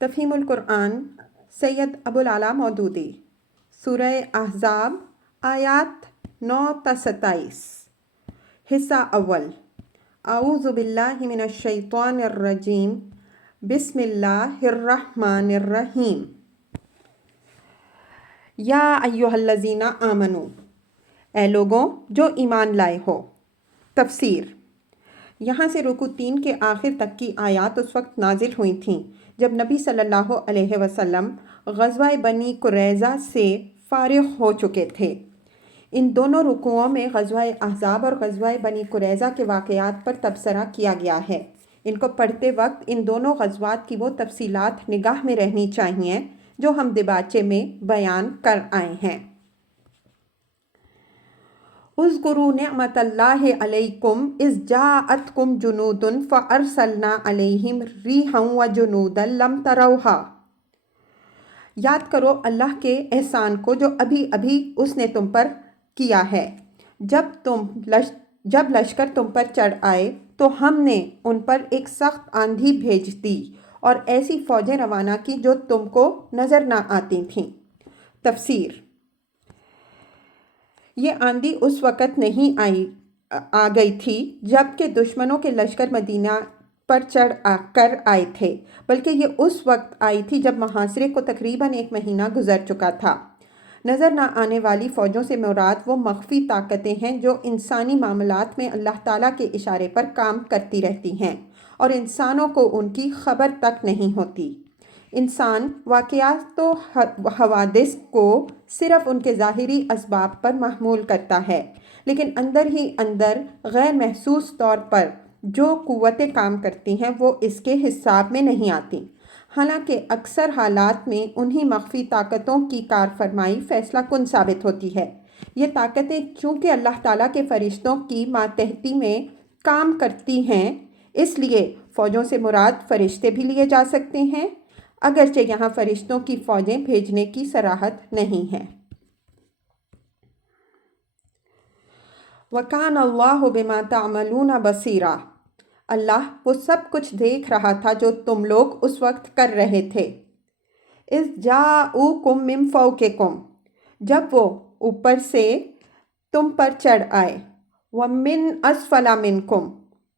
تفہیم القرآن سید ابوالعلا مودودی سورہ احزاب آیات 9 تا 27 حصہ اول اعوذ باللہ من الشیطان الرجیم بسم اللہ الرحمن الرحیم یا ایہا الذین آمنو اے لوگوں جو ایمان لائے ہو۔ تفسیر یہاں سے رکوع 3 کے آخر تک کی آیات اس وقت نازل ہوئی تھیں جب نبی صلی اللہ علیہ وسلم غزوہ بنی قریظہ سے فارغ ہو چکے تھے۔ ان دونوں رکوعوں میں غزوہ احزاب اور غزوہ بنی قریظہ کے واقعات پر تبصرہ کیا گیا ہے۔ ان کو پڑھتے وقت ان دونوں غزوات کی وہ تفصیلات نگاہ میں رہنی چاہیے جو ہم دباچے میں بیان کر آئے ہیں۔ اذکروا نعمت اللہ علیکم اذ جاءتکم جنود فارسلنا علیہم ریحا وجنودا لم تروہا۔ یاد کرو اللہ کے احسان کو جو ابھی ابھی اس نے تم پر کیا ہے۔ جب لشکر تم پر چڑھ آئے تو ہم نے ان پر ایک سخت آندھی بھیج دی اور ایسی فوجیں روانہ کی جو تم کو نظر نہ آتی تھیں۔ تفسیر یہ آندھی اس وقت نہیں آ گئی تھی جب کہ دشمنوں کے لشکر مدینہ پر چڑھ کر آئے تھے، بلکہ یہ اس وقت آئی تھی جب محاصرے کو تقریباً 1 مہینہ گزر چکا تھا۔ نظر نہ آنے والی فوجوں سے مراد وہ مخفی طاقتیں ہیں جو انسانی معاملات میں اللہ تعالیٰ کے اشارے پر کام کرتی رہتی ہیں اور انسانوں کو ان کی خبر تک نہیں ہوتی۔ انسان واقعات و حوادث کو صرف ان کے ظاہری اسباب پر محمول کرتا ہے، لیکن اندر ہی اندر غیر محسوس طور پر جو قوتیں کام کرتی ہیں وہ اس کے حساب میں نہیں آتی، حالانکہ اکثر حالات میں انہی مخفی طاقتوں کی کارفرمائی فیصلہ کن ثابت ہوتی ہے۔ یہ طاقتیں چونکہ اللہ تعالیٰ کے فرشتوں کی ماتحتی میں کام کرتی ہیں، اس لیے فوجوں سے مراد فرشتے بھی لیے جا سکتے ہیں، اگرچہ یہاں فرشتوں کی فوجیں بھیجنے کی صراحت نہیں ہے۔ وَكَانَ اللَّهُ بِمَا تَعْمَلُونَ بَصِيرًا، اللہ وہ سب کچھ دیکھ رہا تھا جو تم لوگ اس وقت کر رہے تھے۔ اِذْ جَاءُوكُم مِّن فَوْقِكُم، جب وہ اوپر سے تم پر چڑھ آئے، وَمِّنْ أَسْفَلَ مِنْكُمْ،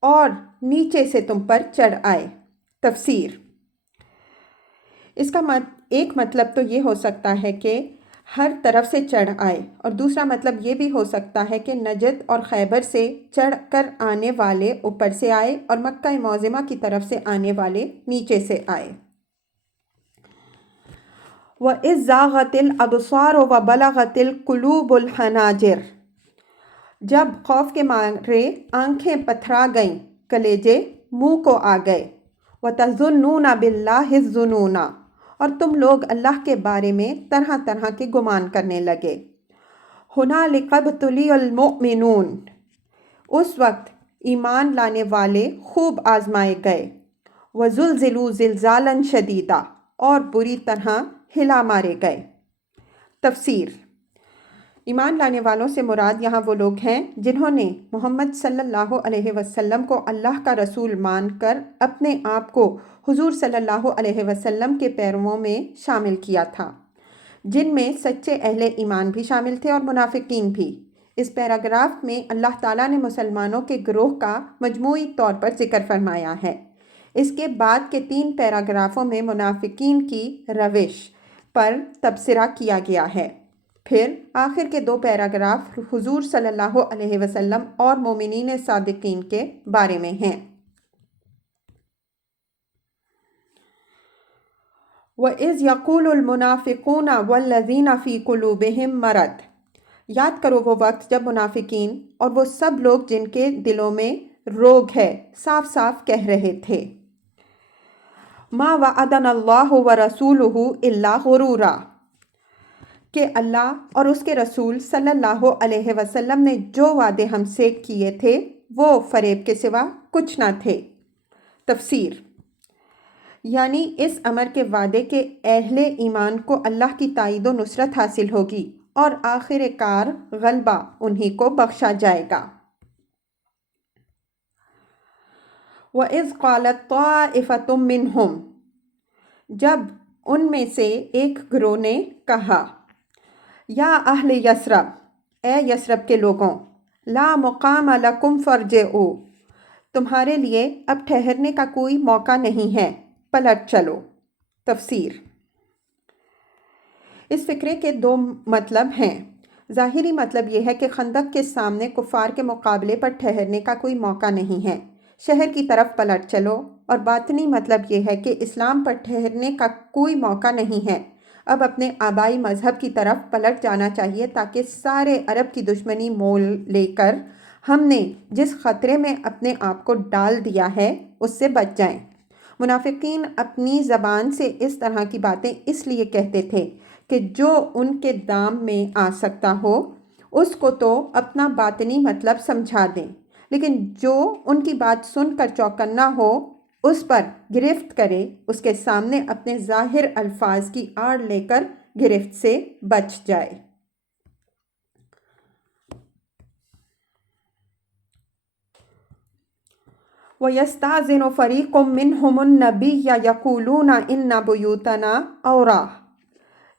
اور نیچے سے تم پر چڑھ آئے۔ تفسیر اس کا ایک مطلب تو یہ ہو سکتا ہے کہ ہر طرف سے چڑھ آئے، اور دوسرا مطلب یہ بھی ہو سکتا ہے کہ نجد اور خیبر سے چڑھ کر آنے والے اوپر سے آئے اور مکہ معظمہ کی طرف سے آنے والے نیچے سے آئے۔ وَإِذْ زَاغَتِ الْأَبْصَارُ وَبَلَغَتِ الْقُلُوبُ الْحَنَاجِرَ، جب خوف کے مارے آنکھیں پتھرا گئیں، کلیجے منہ کو آ گئے۔ وَتَظُنُّونَ بِاللَّهِ الظُّنُونَ، اور تم لوگ اللہ کے بارے میں طرح طرح کے گمان کرنے لگے۔ هُنَالِكَ ابْتُلِيَ الْمُؤْمِنُونَ، اس وقت ایمان لانے والے خوب آزمائے گئے۔ وَزُلْزِلُوا زِلْزَالًا شَدِيدًا، اور بری طرح ہلا مارے گئے۔ تفسیر ایمان لانے والوں سے مراد یہاں وہ لوگ ہیں جنہوں نے محمد صلی اللہ علیہ وسلم کو اللہ کا رسول مان کر اپنے آپ کو حضور صلی اللہ علیہ وسلم کے پیرووں میں شامل کیا تھا، جن میں سچے اہل ایمان بھی شامل تھے اور منافقین بھی۔ اس پیراگراف میں اللہ تعالیٰ نے مسلمانوں کے گروہ کا مجموعی طور پر ذکر فرمایا ہے۔ اس کے بعد کے 3 پیراگرافوں میں منافقین کی روش پر تبصرہ کیا گیا ہے، پھر آخر کے 2 پیراگراف حضور صلی اللہ علیہ وسلم اور مومنین صادقین کے بارے میں ہیں۔ وَإِذْ يَقُولُ الْمُنَافِقُونَ وَالَّذِينَ فِي قُلُوبِهِم مَّرَضٌ، یاد کرو وہ وقت جب منافقین اور وہ سب لوگ جن کے دلوں میں روگ ہے صاف صاف کہہ رہے تھے، مَا وَعَدَنَا اللَّهُ وَرَسُولُهُ إِلَّا غُرُورًا، کہ اللہ اور اس کے رسول صلی اللہ علیہ وسلم نے جو وعدے ہم سے کیے تھے وہ فریب کے سوا کچھ نہ تھے۔ تفسیر یعنی اس امر کے وعدے کے اہل ایمان کو اللہ کی تائید و نصرت حاصل ہوگی اور آخر کار غلبہ انہی کو بخشا جائے گا۔ وَإِذْ قَالَتْ طَائِفَةٌ مِّنْهُمْ، جب ان میں سے ایک گروہ نے کہا یا اہل یثرب، اے یثرب کے لوگوں، لا مقام لکم فرجعوا، تمہارے لیے اب ٹھہرنے کا کوئی موقع نہیں ہے، پلٹ چلو۔ تفسیر۔ اس فقرے کے دو مطلب ہیں۔ ظاہری مطلب یہ ہے کہ خندق کے سامنے کفار کے مقابلے پر ٹھہرنے کا کوئی موقع نہیں ہے، شہر کی طرف پلٹ چلو، اور باطنی مطلب یہ ہے کہ اسلام پر ٹھہرنے کا کوئی موقع نہیں ہے، اب اپنے آبائی مذہب کی طرف پلٹ جانا چاہیے تاکہ سارے عرب کی دشمنی مول لے کر ہم نے جس خطرے میں اپنے آپ کو ڈال دیا ہے اس سے بچ جائیں۔ منافقین اپنی زبان سے اس طرح کی باتیں اس لیے کہتے تھے کہ جو ان کے دام میں آ سکتا ہو اس کو تو اپنا باطنی مطلب سمجھا دیں، لیکن جو ان کی بات سن کر چوکنا ہو اس پر گرفت کرے، اس کے سامنے اپنے ظاہر الفاظ کی آڑ لے کر گرفت سے بچ جائے۔ وَيَسْتَأْذِنُ فَرِيقٌ مِّنْهُمُ النَّبِيَّ يَقُولُونَ إِنَّ بُيُوتَنَا عَوْرَةٌ،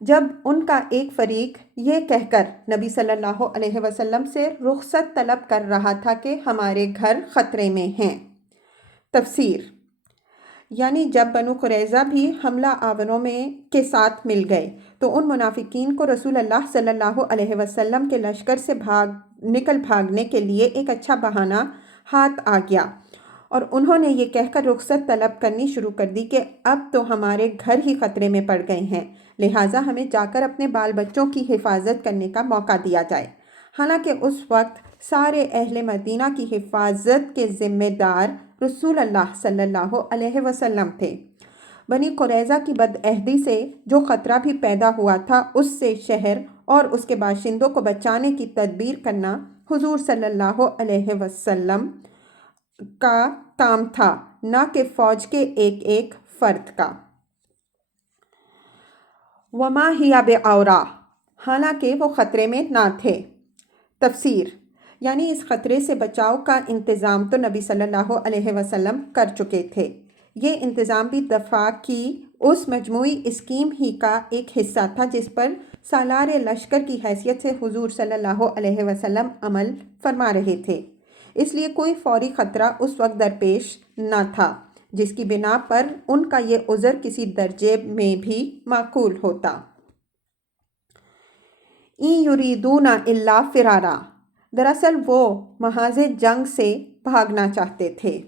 جب ان کا ایک فریق یہ کہہ کر نبی صلی اللہ علیہ وسلم سے رخصت طلب کر رہا تھا کہ ہمارے گھر خطرے میں ہیں۔ تفسیر۔ یعنی جب بنو قریظہ بھی حملہ آوروں کے ساتھ مل گئے تو ان منافقین کو رسول اللہ صلی اللہ علیہ وسلم کے لشکر سے بھاگنے کے لیے ایک اچھا بہانہ ہاتھ آ گیا، اور انہوں نے یہ کہہ کر رخصت طلب کرنی شروع کر دی کہ اب تو ہمارے گھر ہی خطرے میں پڑ گئے ہیں، لہٰذا ہمیں جا کر اپنے بال بچوں کی حفاظت کرنے کا موقع دیا جائے۔ حالانکہ اس وقت سارے اہل مدینہ کی حفاظت کے ذمہ دار رسول اللہ صلی اللہ علیہ وسلم تھے۔ بنی قریظہ کی بدعہدی سے جو خطرہ بھی پیدا ہوا تھا اس سے شہر اور اس کے باشندوں کو بچانے کی تدبیر کرنا حضور صلی اللہ علیہ وسلم کا کام تھا، نہ کہ فوج کے ایک ایک فرد کا۔ وَمَا هِيَ بِعَوْرَةٍ، حالانکہ وہ خطرے میں نہ تھے۔ تفسیر۔ یعنی اس خطرے سے بچاؤ کا انتظام تو نبی صلی اللہ علیہ وسلم کر چکے تھے، یہ انتظام بھی دفاع کی اس مجموعی اسکیم ہی کا ایک حصہ تھا جس پر سالار لشکر کی حیثیت سے حضور صلی اللہ علیہ وسلم عمل فرما رہے تھے، اس لیے کوئی فوری خطرہ اس وقت درپیش نہ تھا جس کی بنا پر ان کا یہ عذر کسی درجے میں بھی معقول ہوتا۔ اِن یریدون الا فرارا، دراصل وہ محاذ جنگ سے بھاگنا چاہتے تھے۔